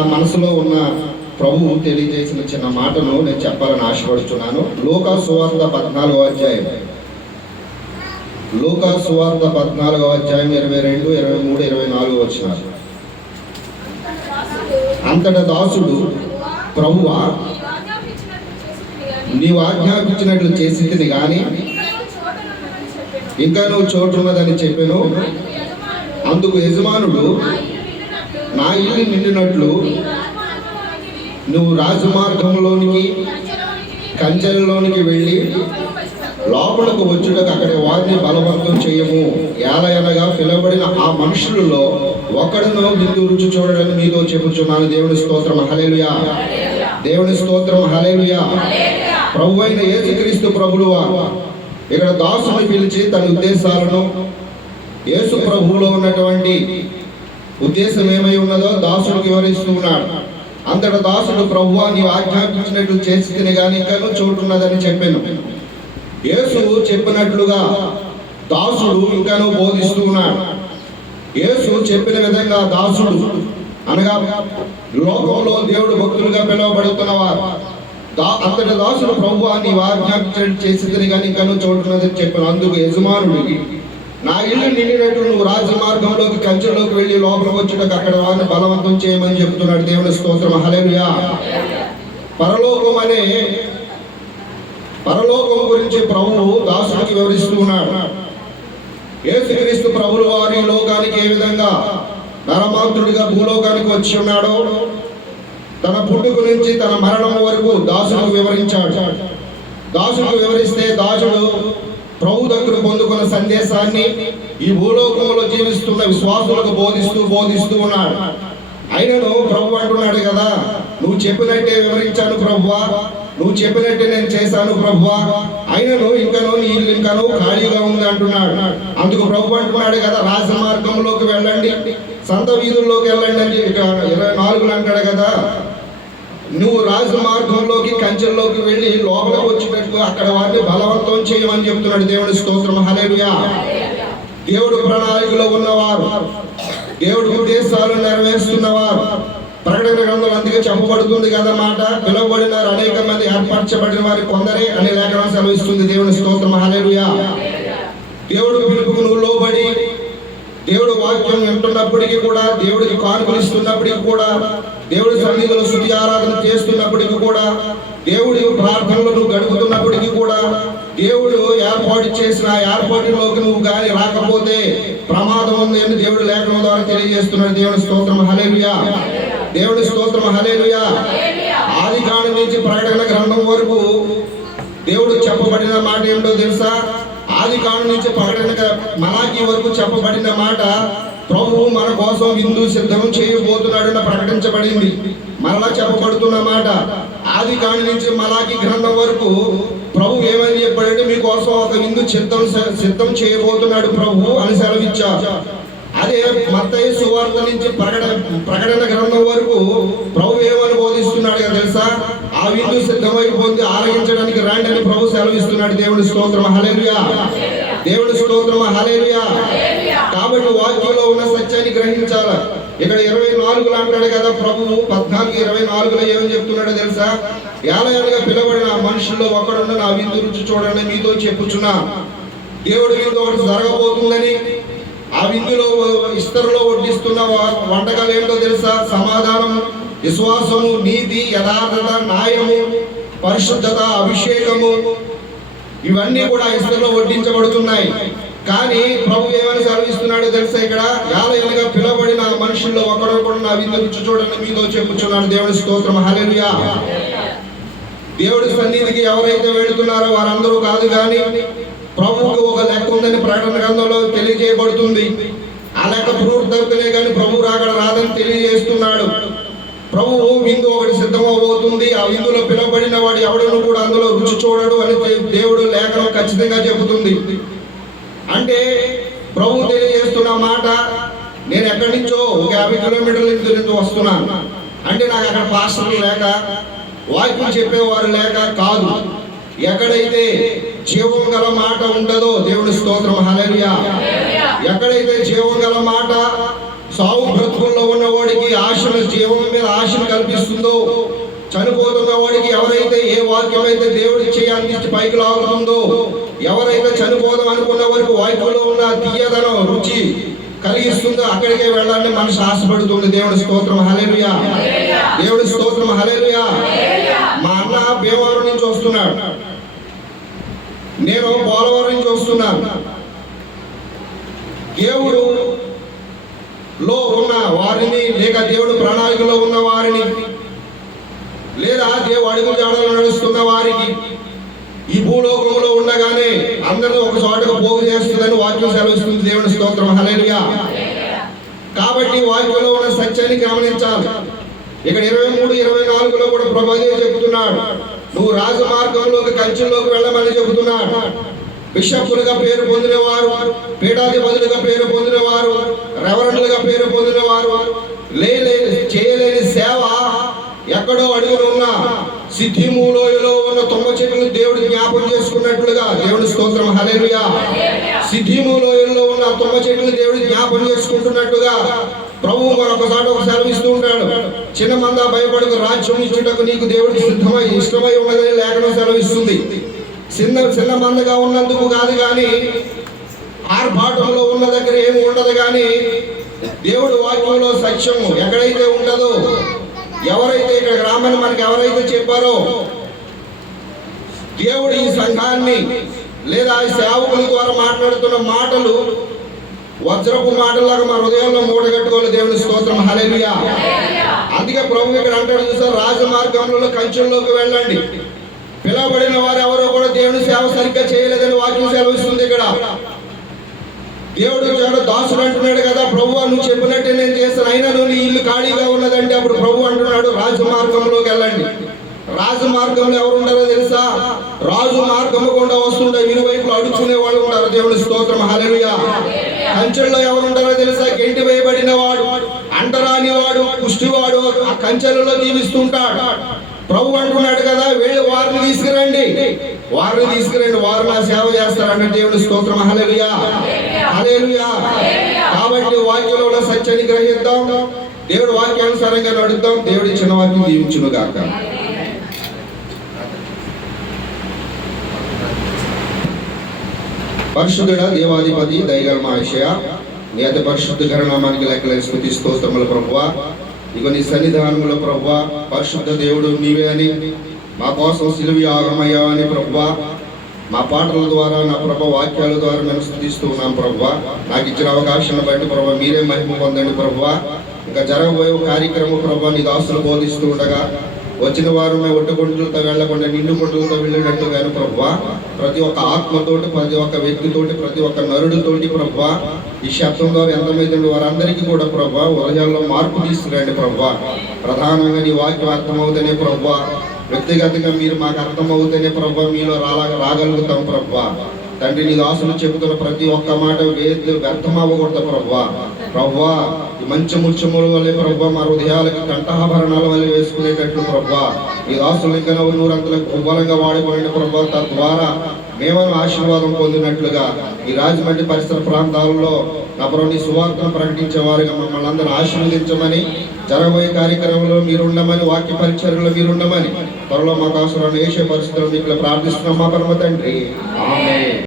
మనసులో ఉన్న ప్రభువు తెలియజేసిన చిన్న మాటను నేను చెప్పాలని ఆశపడుతున్నాను. లూకా సువార్త 14వ అధ్యాయం, లూకా సువార్త 14వ అధ్యాయం 22, 23, 24 వచనాలు. అంతటా దాసుడు, ప్రభువా, నీవు ఆజ్ఞాపించినట్లు చేసింది కానీ ఇంకా నువ్వు చోటున్నదని చెప్పాను. అందుకు యజమానుడు, నా ఇల్లు నిండినట్లు నువ్వు రాజమార్గంలోనికి కంచెలలోనికి వెళ్ళి లోపలకు వచ్చుటకు అక్కడి వారిని బలవంతం చేయము. ఏలయనగా పిలువబడిన ఆ మనుషులలో ఒకడును విందు రుచి చూడడని మీతో చెప్పుచున్నాను. దేవుని స్తోత్రం, హల్లెలూయా. దేవుని స్తోత్రం, హల్లెలూయా. ప్రభు అయిన యేసుక్రీస్తు ప్రభువువా ఇక్కడ దాసుని పిలిచి తన ఉద్దేశాలను, యేసు ప్రభువులో ఉన్నటువంటి ఉద్దేశం ఏమై ఉన్నదో దాసుడికి వివరిస్తూ ఉన్నాడు. అంతటా దాసుడు, ప్రభువా, నీవు ఆజ్ఞాపించినట్లు చేసి తిని కానీ ఇంకనూ చోటున్నదని చెప్పాను. యేసు చెప్పినట్లుగా దాసుడు ఇంకనూ బోధిస్తూ ఉన్నాడు. యేసు చెప్పిన విధంగా దాసుడు అనగా లోకంలో దేవుడు భక్తులుగా పిలువబడుతున్నవారు అంతటి దాసుడు, ప్రభువా, నీవు ఆజ్ఞాపించినట్లు చేసి తిని కానీ ఇంకనూ చోటున్నదని చెప్పాను. అందుకు యజమానుడికి, నా ఇల్లు నిండినట్టు నువ్వు రాజమార్గంలోకి కంచెలోకి వెళ్ళి లోపలికి వచ్చేటకు అక్కడ వారిని బలవంతం చేయమని చెప్తున్నాడు. దేవుని స్తోత్రం, హల్లెలూయా. పరలోకం గురించి ప్రభువు దాసుడికి వివరిస్తూ ఉన్నాడు. యేసుక్రీస్తు ప్రభువు వారి లోకానికి ఏ విధంగా నరమాత్రుడిగా భూలోకానికి వచ్చి ఉన్నాడో తన పుట్టుక నుంచి తన మరణం వరకు దాసుడికి వివరించాడు. దాసుడికి వివరిస్తే దాసుడు ప్రభు దగ్గర పొందుకున్న సందేశాన్ని ఈ భూలోకంలో జీవిస్తున్న విశ్వాసులకు బోధిస్తూ ఉన్నాడు. అయినను ప్రభు అంటున్నాడు కదా, నువ్వు చెప్పినట్టే వివరించాను ప్రభువా, నువ్వు చెప్పినట్టే నేను చేశాను ప్రభువా, అయినను ఇంకనూ నీ ఇల్లు ఇంకనూ ఖాళీగా ఉంది అంటున్నాడు. అందుకు ప్రభు అంటున్నాడు కదా, రాజమార్గంలోకి వెళ్ళండి, సంత వీధుల్లోకి వెళ్ళండి అని 24 అంటాడు కదా. నువ్వు రాజమార్గంలోకి కంచెల్లోకి వెళ్ళి లోపలికి వచ్చినట్టు అక్కడ వారిని బలవంతం చేయమని చెప్తున్నాడు. దేవుని స్తోత్రం, హల్లెలూయా. దేవుడు ప్రణాళికలో ఉన్నవారు, దేవుడి ఉద్దేశాలు నెరవేరుస్తున్నవారు. ప్రకటన గ్రంథం అందుకే చెప్పబడుతుంది కదా మాట, పిలువబడినారు అనేక మంది, ఏర్పరచబడిన వారి కొందరే అని లేఖనం సెలవిస్తుంది. దేవుని స్తోత్రం, హల్లెలూయా. దేవుడు పిలుపుకు నువ్వు లోబడి దేవుడు వాక్యం వింటున్నప్పటికీ కూడా, దేవుడికి కానుకలు ఇస్తున్నప్పటికీ కూడా, దేవుడి సన్నిధిలో స్తుతి ఆరాధన చేస్తున్నప్పటికీ కూడా, దేవుడి ప్రార్థనలు నువ్వు గడుపుతున్నప్పటికీ కూడా, దేవుడు ఏర్పాటు చేసిన ఏర్పాటులోకి నువ్వు కానీ రాకపోతే ప్రమాదం ఉంది అని దేవుడు లేఖనం ద్వారా తెలియజేస్తున్నాడు. దేవుని స్తోత్రం, హల్లెలూయా. దేవుని స్తోత్రం, హల్లెలూయా. ఆది కాండం నుంచి ప్రకటన గ్రంథం వరకు దేవుడు చెప్పబడిన మాట ఏంటో తెలుసా? ఆది కాండం నుంచి ప్రకటన మలాకీ వరకు చెప్పబడిన మాట, ప్రభువు మన కోసం విందు సిద్ధం చేయబోతున్నాడని ప్రకటించబడింది. మరలా చెప్పబడుతున్న మాట ఆది కాండం నుంచి మలాకీ గ్రంథం వరకు ప్రభు ఏమని చెప్పాడంటే, మీకోసం ఒక విందు సిద్ధం చేయబోతున్నాడు ప్రభు అని సెలవిచ్చారు. అదే మత్తయి సువార్త నుంచి ప్రకటన గ్రంథం వరకు ప్రభు ఏమని బోధిస్తున్నాడు కదా తెలుసా? ఆ విందు సిద్ధమైపోయింది, ఆరగించడానికి రండి అని ప్రభు సెలవిస్తున్నాడు. దేవుని స్తోత్రం, హల్లెలూయా. దేవుని స్తోత్రం, హల్లెలూయా. కాబట్టి వాక్యంలో ఉన్న సత్యాన్ని గ్రహించాలి. ఇక్కడ 24 అంటాడు కదా ప్రభువు, 14:24 ఏమని చెప్తున్నాడో తెలుసా? ఏలయనగా పిలువబడిన మనుషుల్లో ఒకడున్న నా విందు రుచి చూడండి మీతో చెప్పుచున్నా. దేవుడి విందు ఒకటి జరగబోతుందని, ఆ విందులో ఇస్తరులో వడ్డిస్తున్న వంటకాలు ఏంటో తెలుసా? సమాధానం, విశ్వాసము, నీతి, యథార్థత, న్యాయము, పరిశుద్ధత, అభిషేకము, ఇవన్నీ కూడా ఇస్తరులో వడ్డించబడుతున్నాయి. కానీ ప్రభు ఏమని సెలవిస్తున్నాడో తెలుసా? ఇక్కడ ఏలయనగా పిలువబడిన మనుషుల్లో ఒకడు కూడా నా విందు రుచి చూడండి మీతో చెప్పుచున్నాడు. దేవుని స్తోత్రం, హల్లెలూయా. దేవుడి సన్నిధికి ఎవరైతే వెళుతున్నారో వారందరూ కాదు, కానీ ప్రభువుకి ఒక లెక్క ఉందని ప్రకటన గ్రంథంలో తెలియజేయబడుతుంది. ఆ లెక్క పూర్తవుతూనే కానీ ప్రభు రాకడ రాదని తెలియజేస్తున్నాడు. ప్రభువు విందు ఒకటి సిద్ధమవబోతుంది. ఆ విందులో పిలువబడిన వాడు ఎవడను కూడా అందులో రుచి చూడడు అని దేవుడు లేఖనం ఖచ్చితంగా చెబుతుంది. అంటే ప్రభు తెలియజేస్తున్న మాట, నేను ఎక్కడి నుంచో ఒక 50 కిలోమీటర్ల నుంచి వస్తున్నాను అంటే నాకు అక్కడ పాస్టర్లు లేక, వాక్యం చెప్పేవారు లేక కాదు. ఎక్కడైతే జీవం గల మాట ఉండదో, దేవుని స్తోత్రం, హల్లెలూయా. ఎక్కడైతే జీవం గల మాట, సావు బ్రతుకుల్లో ఉన్నవాడికి ఆశల జీవం మీద ఆశను కల్పిస్తుందో, చనిపోతున్న వాడికి ఎవరైతే ఏ వాక్యం అయితే దేవుడి చేయాలని పైకి లాగుతుందో, ఎవరైతే చనిపోదాం అనుకున్న వారికి వాక్యంలో ఉన్న తీయదనం రుచి కలిగిస్తుందో అక్కడికే వెళ్ళాలని మనసు ఆశపడుతుంది. దేవుడి స్తోత్రం, హల్లెలూయా. దేవుడి స్తోత్రం, హల్లెలూయా. మా అన్న భీమవరం నుంచి వస్తున్నాడు, నేను పోలవరం నుంచి వస్తున్నాను. దేవుడు లో ఉన్న వారిని, లేక దేవుడు ప్రణాళికలో ఉన్న వారిని, లేదా దేవుడు అడుగు జాడలు నడుస్తున్న వారికి ఈ భూలోకంలో ఉండగానే అందరూ ఒక చోటకు పోగు చేస్తుందని వాక్యం సెలవిస్తుంది. దేవుని స్తోత్రం, హల్లెలూయా. కాబట్టి వాక్యంలో ఉన్న సత్యాన్ని గమనించాలి. ఇక్కడ 23, 24లో కూడా ప్రభువే చెబుతున్నాడు, నువ్వు రాజమార్గంలోకి, కంచెల్లోకి వెళ్ళమని చెబుతున్నాడు. బిషప్పులుగా పేరు పొందినవారు, పీఠాధిపతులుగా పేరు పొందినవారు, రెవరెండ్లుగా పేరు పొందినవారు, చేయలేని సేవ ఎక్కడో అడుగున ఉన్న సిద్ధిము లోయలో ఉన్న తుమ్మ చెట్లు దేవుడు జ్ఞాపకం చేసుకున్నట్లుగా, దేవుడి స్తోత్రం, హల్లెలూయా. సిద్ధిము లోయలో ఉన్న తుమ్మ చెట్లు దేవుడు జ్ఞాపకం చేసుకుంటున్నట్టుగా ప్రభువు మరొకసారి ఒక సెలవిస్తూ ఉంటాడు. చిన్న మంద భయపడకు, రాజ్యం ఇచ్చుటకు నీకు దేవుడికి సిద్ధమై ఇష్టమై ఉన్నదని లేఖనం సెలవిస్తుంది. చిన్న మందగా ఉన్నందుకు కాదు, కానీ ఆర్భాటంలో ఉన్న దగ్గర ఏమి ఉండదు. కానీ దేవుడు వాక్యంలో సత్యం ఎక్కడైతే ఉంటుందో, ఎవరైతే ఇక్కడ రామని మనకి ఎవరైతే చెప్పారో, దేవుడు ఈ సంఘాన్ని లేదా ఈ సేవకుల ద్వారా మాట్లాడుతున్న మాటలు వజ్రపు మాటలాగా మా హృదయంలో మూటగట్టుకోవాలి. దేవుని స్తోత్రం, హల్లెలూయా. అందుకే ప్రభు ఇక్కడ అంటాడు చూసారు, రాజమార్గంలో కంచెల్లోకి వెళ్ళండి. పిలవబడిన వారు ఎవరో కూడా దేవుని సేవ సరిగ్గా చేయలేదని వాక్యం సెలవిస్తుంది. ఇక్కడ దేవుడు దాసుడు అంటున్నాడు కదా, ప్రభువా నువ్వు చెప్పినట్టే నేను చేస్తాను, అయినా నువ్వు నీ ఇల్లు ఖాళీగా ఉన్నదంటే అప్పుడు ప్రభు అంటున్నాడు రాజమార్గంలోకి వెళ్ళండి. రాజమార్గంలో ఎవరు ఉంటారో తెలుసా? రాజు మార్గము గుండా వస్తుంటే ఇరువైపులు అడుక్కునే వాళ్ళు ఉంటారు. దేవుని స్తోత్రం, హల్లెలూయా. కంచెల్లో ఎవరు ఉంటారో తెలుసా? గెంటి వేయబడిన వాడు, అంటరాని వాడు, కుష్టివాడు ఆ కంచెలలో జీవిస్తుంటాడు. ప్రభు అంటున్నాడు కదా, వెళ్ళి వారిని తీసుకురండి, వారు నా సేవ చేస్తారన్న. దేవుని స్తోత్రం, హల్లెలూయా, హల్లెలూయా. కాబట్టి వాక్యంలో ఉన్న సత్యాన్ని గ్రహిద్దాం, దేవుడి వాక్యానుసారంగా నడుద్దాం. దేవుడి ఇచ్చిన వాక్యం దీవించును గాక. పరిశుద్ధుడ దేవాధిపతి దయగల మా యేసయ్యా, నీ అతి పరిశుద్ధ ఘననామానికి లెక్కలేని స్తుతి స్తోత్రములు ప్రభువా. ఇక నీ సన్నిధానములో ప్రభువా, పరిశుద్ధ దేవుడు నీవే అని, మా కోసం సిలువ యాగమయ్యా అని ప్రభువా, మా పాటల ద్వారా, నా ప్రభు వాక్యాల ద్వారా మేము స్తుతిస్తూ ఉన్నాం ప్రభువా. నాకు ఇచ్చిన అవకాశాన్ని బట్టి ప్రభువా మీరే మహిమ పొందండి ప్రభువా. ఇంకా జరగబోయే కార్యక్రమం ప్రభువా నీ దాసులు బోధిస్తూ ఉండగా వచ్చిన వారు మేము ఒట్టుకుంటులతో వెళ్లకుండా నిండు గుంటలతో వెళ్ళినట్టుగాను ప్రభువా, ప్రతి ఒక్క ఆత్మతోటి, ప్రతి ఒక్క వ్యక్తితోటి, ప్రతి ఒక్క నరుడితోటి ప్రభువా ఈ శబ్దం ద్వారా ఎంతమంది వారందరికీ కూడా ప్రభువా హృదయాల్లో మార్పు తీసుకురండి ప్రభువా. ప్రధానంగా నీ వాక్యం అర్థమవుతేనే ప్రభువా, వ్యక్తిగతంగా మీరు మాకు అర్థమవుతేనే ప్రభువా మీలో రాగలుగుతాం ప్రభువా. తండ్రి నీ దాసులు చెబుతున్న ప్రతి ఒక్క మాట వ్యర్థమవ్వకూడదు ప్రభువా. ప్రభువా ఈ మంచి ముత్యముల వల్లే ప్రభువా మా హృదయాలకు కంఠాభరణాల వల్ల వేసుకునేటట్లు ప్రభువా ఈ దాసులు ఇంకా నూరంతలకు గుబ్బలంగా వాడుకోండి ప్రభువా. తద్వారా మేమను ఆశీర్వాదం పొందినట్లుగా ఈ రాజమండ్రి పరిసర ప్రాంతాలలో నా ప్రభు నీ సువార్తను ప్రకటించే వారుగా మమ్మల్ని అందరూ ఆశీర్వదించమని, జరగబోయే కార్యక్రమంలో మీరుండమని, వాక్య పరిచర్యలో మీరుండమని, త్వరలో మాకు అవసరమైన ఏషే పరిస్థితుల్లో మీకు ప్రార్థిస్తున్నాం మా పరమ తండ్రి, ఆమేన్.